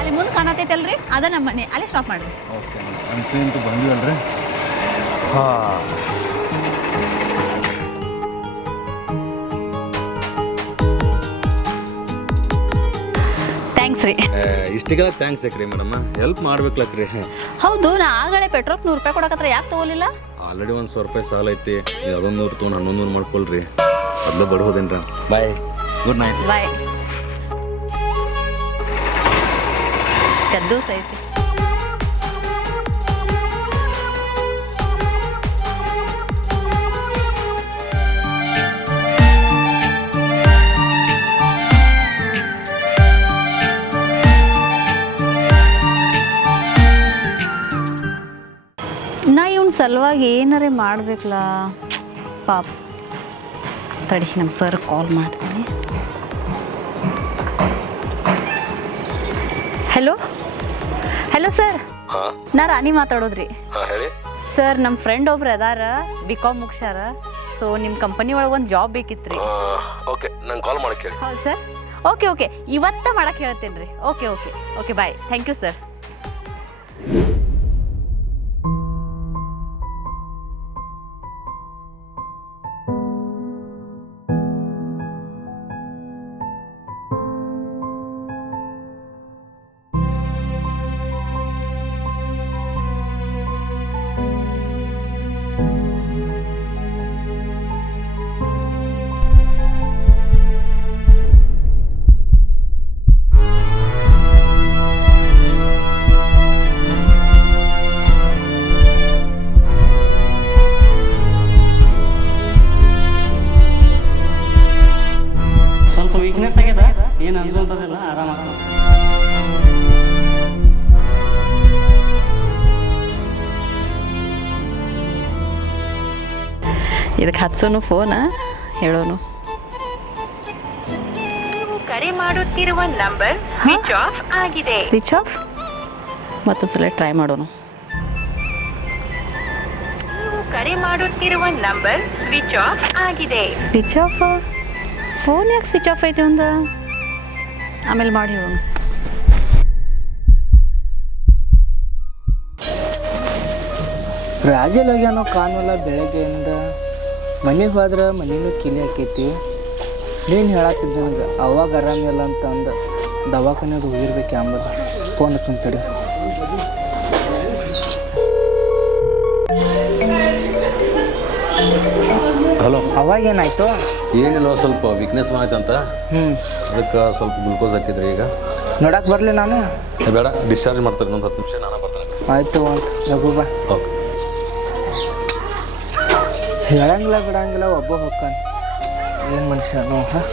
ಅಲ್ಲಿ ಮುಂದೆ ಕಾಣತೈತಲ್ರಿ ಅದ ನಮ್ಮ ಮನೆ, ಅಲ್ಲಿ ಸ್ಟಾಪ್ ಮಾಡ್ರಿ. ಓಕೆ ಅಂತೂ ಬಂದಿವಲ್ರಿ. ಹಾಂ, ಥ್ಯಾಂಕ್ಸ್ ರೀ. ಇಷ್ಟಿಗೆಲ್ಲ ಥ್ಯಾಂಕ್ಸ್ ಯಾಕ್ರಿ ಮೇಡಮ್, ಹೆಲ್ಪ್ ಮಾಡ್ಬೇಕಲ್ರಿ. ಹೌದು, ನಾ ಆಗಲೇ ಪೆಟ್ರೋಲ್ 100 ರೂಪಾಯಿ ಕೊಡಕತ್ರ ಯಾಕೆ ತೊಗೊಲಿಲ್ಲ? ಆಲ್ರೆಡಿ 100 ರೂಪಾಯಿ ಸಾಲ ಐತಿ, ಅದೊಂದು 100 ತೊಗೊಂಡು 1100 ಮಾಡ್ಕೊಳ್ರಿ, ಅದನ್ನ ಬಡ್ಬೋದೇನ್ರ. ಬಾಯ್, ಗುಡ್ ನೈಟ್. ಬಾಯ್. ಕದ್ದು ಸೈತಿ. ನಾ ಇವನ್ ಸಲುವಾಗಿ ಏನಾರೇ ಮಾಡ್ಬೇಕಲ್ಲ ಪಾಪ. ತಡಿ, ನಮ್ಮ ಸರ್ ಕಾಲ್ ಮಾಡ್ತೀನಿ. ಹಲೋ ಹಲೋ ಸರ್, ನಾ ರಾಣಿ ಮಾತಾಡೋದ್ರಿ. ಸರ್, ನಮ್ಮ ಫ್ರೆಂಡ್ ಒಬ್ರು ಅದಾರ, BCom ಮುಗ್ಸ್ಯಾರ. ಸೊ ನಿಮ್ಮ ಕಂಪನಿ ಒಳಗೆ ಒಂದು ಜಾಬ್ ಬೇಕಿತ್ತು ರೀ. ಓಕೆ, ನಂಗೆ ಕಾಲ್ ಮಾಡಕ್ಕೆ ಹೇಳಿ. ಹೌದು ಸರ್. ಓಕೆ, ಇವತ್ತ ಮಾಡಕ್ಕೆ ಹೇಳ್ತೇನೆ ರೀ. Okay, bye. Thank you sir. Weakness ಆಗ್ಯದ, ಏನು ಅನ್ಸೋಂಥದ್ದಿಲ್ಲ, ಆರಾಮ. ಇದಕ್ಕೆ ಹತ್ಸೋನು ಫೋನ, ಹೇಳೋನು. ಕರೆ ಮಾಡುತ್ತಿರುವ ನಂಬರ್ ಸ್ವಿಚ್ ಆಫ್ ಆಗಿದೆ. Switch off. ಮತ್ತೊಂದು ಸಲ ಟ್ರೈ ಮಾಡೋನು. ಕರೆ ಮಾಡುತ್ತಿರುವ ನಂಬರ್ ಸ್ವಿಚ್ ಆಫ್ ಆಗಿದೆ. Switch off. ಫೋನ್ ಯಾಕೆ ಸ್ವಿಚ್ ಆಫ್ ಐತೆ ಒಂದು? ಆಮೇಲೆ ಮಾಡಿ ಹೇಳೋಣ. ರಾಜಲೋಗ್ಯಾನೋ ಕಾಣಲ್ಲ ಬೆಳಗ್ಗೆಯಿಂದ. ಮನೆಗೆ ಹೋದ್ರೆ ಮನೇನು ಕಿಲಿ ಹಾಕೈತಿ. ನೀನು ಹೇಳತ್ತಿದ್ದ ನನಗೆ ಅವಾಗ ಆರಾಮಿಲ್ಲ ಅಂತ ಅಂದ ದವಾಖಾನೆದು ಹೋಗಿರ್ಬೇಕು ಅಂಬದು. ಫೋನ್ ಹಚ್ಚಂತಡಿ. ಹಲೋ, ಅವಾಗ ಏನಾಯ್ತು? ಏನಿಲ್ಲ, ಸ್ವಲ್ಪ ವೀಕ್ನೆಸ್ ಆಯ್ತಂತ, ಅದಕ್ಕೆ ಸ್ವಲ್ಪ ಗ್ಲೂಕೋಸ್ ಹಾಕಿದ್ರಿ. ಈಗ ನೋಡಕ್ಕೆ ಬರಲಿ ನಾನು? ಬೇಡ, ಡಿಸ್ಚಾರ್ಜ್ ಮಾಡ್ತಾರೆ, ಇನ್ನೊಂದು 10 ನಿಮಿಷ ನಾನು ಬರ್ತಾರೆ. ಆಯಿತು ಅಂತ ಲಘು ಬಾ. ಓಕೆ. ಹೇಳಂಗಿಲ್ಲ ಬಿಡಂಗಿಲ್ಲ, ಒಬ್ಬ ಹೋಗ್ತಾನೆ. ಏನು ಮನುಷ್ಯನು? ಹಾಂ,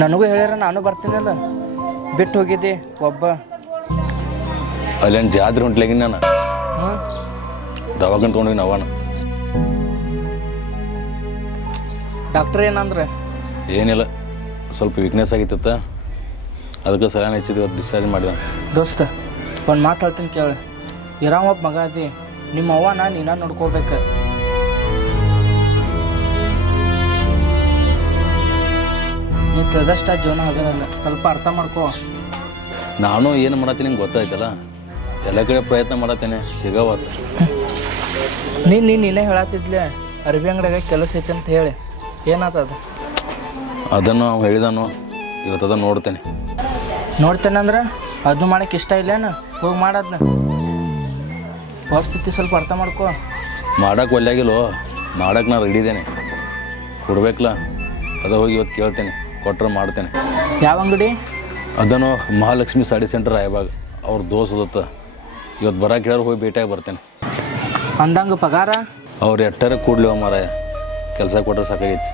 ನನಗೂ ಹೇಳ್ಯಾರ, ನಾನು ಬರ್ತೀನಲ್ಲ. ಬಿಟ್ಟು ಹೋಗಿದ್ದೆ ಒಬ್ಬ. ಅಲ್ಲೇನು ಜಾತ್ರೆ ಹೊಂಟ್ಲಾಗಿ ನಾನು ದವಾಖಾನೆ ತೊಗೊಂಡಿನಿ. ಅವನ ಡಾಕ್ಟ್ರ್ ಏನಂದ್ರೆ? ಏನಿಲ್ಲ, ಸ್ವಲ್ಪ ವೀಕ್ನೆಸ್ ಆಗಿತ್ತ, ಅದಕ್ಕೆ ಸಲಹೆ ಹೆಚ್ಚಿದ್ವಿ, ಇವತ್ತು ಡಿಸ್ಚಾರ್ಜ್ ಮಾಡಿದ. ದೋಸ್ತ, ಒಂದು ಮಾತು ಹೇಳ್ತೀನಿ ಕೇಳು. ಇರಾಮ ಒಬ್ಬ ಮಗ ಅದಿ, ನಿಮ್ಮ ಅವ್ವನ ನೀನ ನೋಡ್ಕೋಬೇಕು. ನೀ ತಿಳಿದಷ್ಟ ಜೀವನ ಹೋಗಿರಲ್ಲ, ಸ್ವಲ್ಪ ಅರ್ಥ ಮಾಡ್ಕೋ. ನಾನು ಏನು ಮಾಡತ್ತೀನಿ ನಿಂಗೆ ಗೊತ್ತಾಯ್ತಲ್ಲ, ಎಲ್ಲ ಕಡೆ ಪ್ರಯತ್ನ ಮಾಡತ್ತೇನೆ, ಸಿಗವತ್ತು. ನೀನೇ ಹೇಳತ್ತಿದ್ಲೆ ಅರ್ಬಿ ಅಂಗಡಿಯಾಗ ಕೆಲಸ ಐತೆ ಅಂತ ಹೇಳಿ, ಏನಾತದ? ಅದನ್ನು ಅವ್ನು ಹೇಳಿದಾನು, ಇವತ್ತು ಅದನ್ನು ನೋಡ್ತೇನೆ. ನೋಡ್ತೇನೆ ಅಂದ್ರೆ ಅದು ಮಾಡಕ್ಕೆ ಇಷ್ಟ ಇಲ್ಲೇನು? ಹೋಗಿ ಮಾಡೋದನ್ನ. ಪರಿಸ್ಥಿತಿ ಸ್ವಲ್ಪ ಅರ್ಥ ಮಾಡ್ಕೋ. ಮಾಡಕ್ಕೆ ಒಲ್ಲಾಗಿಲ್ವೋ, ಮಾಡಕ್ಕೆ ನಾನು ರೆಡಿ ಇದ್ದೇನೆ, ಕೊಡ್ಬೇಕಲ್ಲ. ಅದ ಹೋಗಿ ಇವತ್ತು ಕೇಳ್ತೇನೆ, ಕೊಟ್ಟರೆ ಮಾಡ್ತೇನೆ. ಯಾವ ಅಂಗಡಿ? ಅದನ್ನು ಮಹಾಲಕ್ಷ್ಮಿ ಸಾಡಿ ಸೆಂಟರ್ ರಾಯಬಾಗ್, ಅವ್ರ ದೋಸ್ತದತ್ತ. ಇವತ್ತು ಬರೋಕೆ ಹೇಳೋರು ಹೋಗಿ ಭೇಟಿಯಾಗಿ ಬರ್ತೇನೆ. ಅಂದಂಗೆ ಪಗಾರ? ಅವ್ರು ಎಟ್ಟಾರ ಕೂಡ್ಲಿವ ಮಾರಾಯ, ಕೆಲಸ ಕೊಟ್ಟರೆ ಸಾಕಾಗೈತಿ.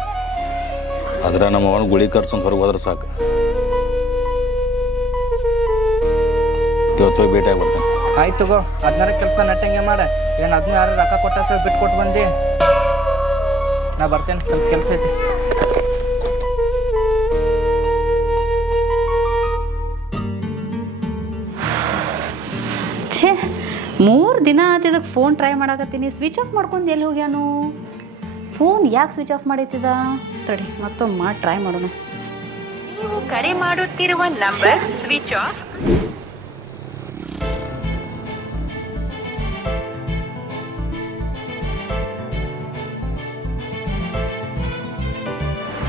ಆದ್ರೆ ನಮ್ಮ ಅವನ ಗುಳಿ ಖರ್ಚು ಹೊರಗೆ ಹೋದ್ರೆ ಸಾಕು. ಇವತ್ತು ಹೋಗಿ ಭೇಟಿಯಾಗಿ ಬರ್ತೇನೆ. ಆಯ್ತು ತಗೋ, ಅದನ್ನಾರ ಕೆಲಸ ನಟ್ಟಂಗೆ ಮಾಡ. ಏನು ಅದನ್ನ ಯಾರು ರೊಕ್ಕ ಕೊಟ್ಟ ಬಿಟ್ಟು ಕೊಟ್ಟು ಬಂದು ನಾ ಬರ್ತೇನೆ, ಸ್ವಲ್ಪ ಕೆಲಸ ಐತಿ. ಛೇ 3 ದಿನ ಆತ ಇದಕ್ಕೆ ಫೋನ್ ಟ್ರೈ ಮಾಡಾಕತ್ತೀನಿ, ಸ್ವಿಚ್ ಆಫ್ ಮಾಡ್ಕೊಂಡು ಎಲ್ಲಿ ಹೋಗ್ಯಾನು? ಫೋನ್ ಯಾಕೆ ಸ್ವಿಚ್ ಆಫ್ ಮಾಡೈತಿದ? ತಡಿ ಮತ್ತೊಮ್ಮೆ ಮಾಡಿ ಟ್ರೈ ಮಾಡೋಣ. ನೀವು ಕರೆ ಮಾಡುತ್ತಿರುವ ನಂಬರ್ ಸ್ವಿಚ್ ಆಫ್.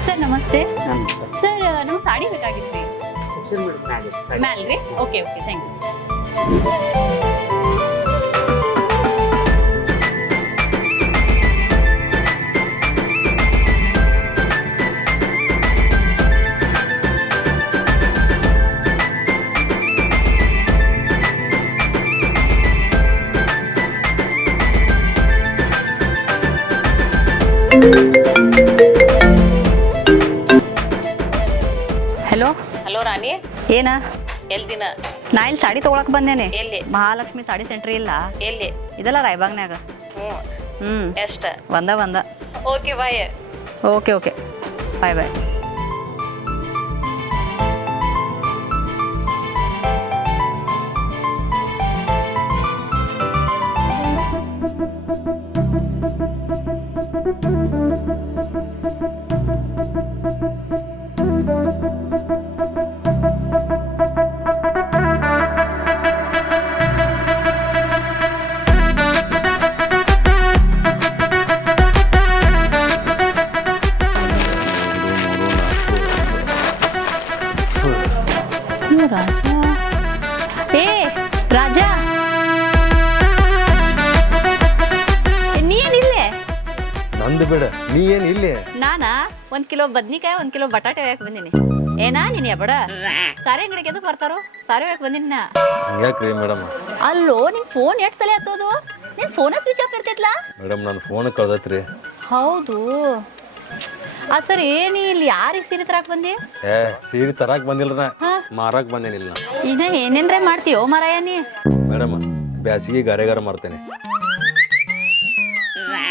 ಸರ್ ನಮಸ್ತೆ. ಸರ್ ನಮ್ಗೆ ಸಾಡಿ ಬೇಕಾಗಿತ್ತು ರೀ. ಮ್ಯಾಲ್ ರೀ? Okay okay, thank you. Hello hello Rani, ಏನ? ಎಲ್ ದಿನ? ನಾ ಇಲ್ಲಿ ಸಾಡಿ ತೊಗೊಳಕ್ ಬಂದೇನೆ. ಎಲ್ಲಿ? ಮಹಾಲಕ್ಷ್ಮಿ ಸಾಡಿ ಸೆಂಟ್ರ್ ಇಲ್ಲ ಎಲ್ಲಿ? ಇದೆಲ್ಲ ರಾಯಬಾಗ್ನ್ಯಾಗ. ಹ್ಞೂ ಎಷ್ಟ? ಒಂದ. Okay bye. Okay okay, bye bye. Raja, ಏ ರಾಜ, ನೀ ಏನಿಲ್ಲೇ? ನಂದು ಬೇಡ, ನೀ ಏನು ಇಲ್ಲಿ? ನಾನಾ 1 ಕಿಲೋ ಬದ್ನಿಕಾಯಿ 1 ಕಿಲೋ ಬಟಾಟೆ ಯಾಕೆ ಬಂದೀನಿ. ಏನಾ ನೀನು ಎಬಡ ಸಾರಿ ಅಂಗಡಿಗೆ ಎದಕ್ಕೆ ಬರ್ತಾರೋ? ಸಾರಿ ಯಾಕೆ ಬಂದೀನಿ ನಾ? ಹಂಗ್ಯಾಕ್ರಿ ಮೇಡಮ್? ಅಲ್ಲೋ ನಿನ್ ಫೋನ್ ಎಷ್ಟು ಸಲ ಹಚ್ಚೋದು? ನಿನ್ ಫೋನೇ ಸ್ವಿಚ್ ಆಫ್ ಇರ್ತೈತ್ಲಾ? ಮೇಡಮ್ ನನ್ನ ಫೋನ್ ಕಳ್ದೈತ್ರಿ. ಹೌದು. ಸರ್ ಏನಿ ಇಲ್ಲಿ ಯಾರಿಗೆ ಸೀರೆ ತರಾಕ್ ಬಂದಿ? ಸೀರೆ ತರಾಕ್ ಬಂದಿಲ್ರ, ಮಾರಾಕ್ ಬಂದೇನಿಲ್ಲ. ಈಗ ಏನೇನ್ರೆ ಮಾಡ್ತೀಯೋ ಮಾರಾಯ ನೀ? ಮೇಡಮ್ ಬ್ಯಾಸಿಗೆ ಗಾರೆಗಾರ ಮಾರ್ತೇನೆ,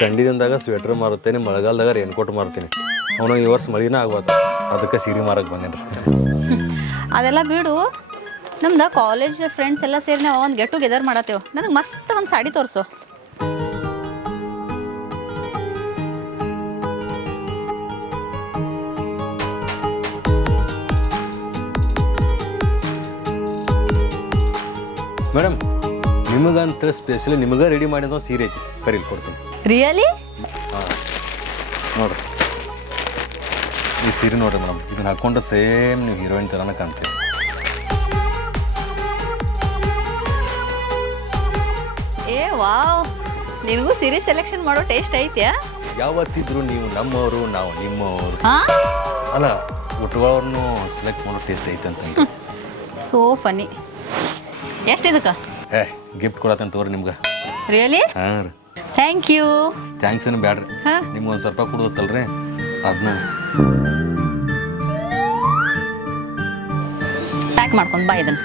ಥಂಡಿದಿಂದಾಗ ಸ್ವೆಟರ್ ಮಾರುತ್ತೇನೆ, ಮಳೆಗಾಲದಾಗ ರೇನ್ಕೋಟ್ ಮಾರ್ತೀನಿ. ಅವನು ಈ ವರ್ಷ ಮಳಿನ ಆಗ್ಬಾರ್ದು, ಅದಕ್ಕೆ ಸೀರೆ ಮಾರಕ್ಕೆ ಬಂದೇನ್ರಿ. ಅದೆಲ್ಲ ಬಿಡು. ನಮ್ದು ಕಾಲೇಜ್ ಫ್ರೆಂಡ್ಸ್ ಎಲ್ಲ ಸೇರಿ ನಾವು ಒಂದು ಗೆಟ್ ಟುಗೆದರ್ ಮಾಡತ್ತೇವೆ. ನನಗೆ ಮಸ್ತ್ ಒಂದು ಸಾಡಿ ತೋರಿಸು. ಮೇಡಮ್ ನಿಮಗಂತ ಸ್ಪೆಷಲಿ ನಿಮಗೆ ರೆಡಿ ಮಾಡಿದ ಸೀರೆ ಐತಿ, ಕರೀಲಿ ಕೊಡ್ತೀನಿ. ರಿಯಲಿ? ಹಾಂ ನೋಡ್ರಿ, ಈ ಸೀರೆ ನೋಡ್ರಿ ಮೇಡಮ್, ಇದನ್ನ ಹಾಕ್ಕೊಂಡ್ರೆ ಸೇಮ್ ನೀವು ಹೀರೋಯಿನ್ ಥರನೇ ಕಾಣ್ತೀವಿ. ಏ ವಾವ್, ನಿನಗೂ ಸೀರೆ ಸೆಲೆಕ್ಷನ್ ಮಾಡೋ ಟೇಸ್ಟ್ ಐತ್ಯಾ? ಯಾವತ್ತಿದ್ರು ನೀವು ನಮ್ಮವರು, ನಾವು ನಿಮ್ಮವರು. ಅಲ್ಲ, ಒಟ್ಟುಗಳವ್ರನ್ನು ಸೆಲೆಕ್ಟ್ ಮಾಡೋ ಟೇಸ್ಟ್ ಐತೆ ಅಂತಂದ್ರೆ ಸೋ ಫನಿ. ಎಷ್ಟು ಇದಕ್ಕೆ? ಗಿಫ್ಟ್ ಕೊಡತ್ತಂತ ತಗೋರಿ ನಿಮ್ಗೆ. ರಿಯಲಿ? ಹಾಂ ರೀ. Thank you. ಥ್ಯಾಂಕ್ಸ್ ಏನು ಬ್ಯಾಡ್ರಿ, ನಿಮ್ಗೆ ಒಂದು ಸ್ವಲ್ಪ ಕೊಡೋದತ್ತಲ್ರಿ ಅದನ್ನ ಪ್ಯಾಕ್ ಮಾಡ್ಕೊಂಡು ಬಾ ಇದನ್ನು.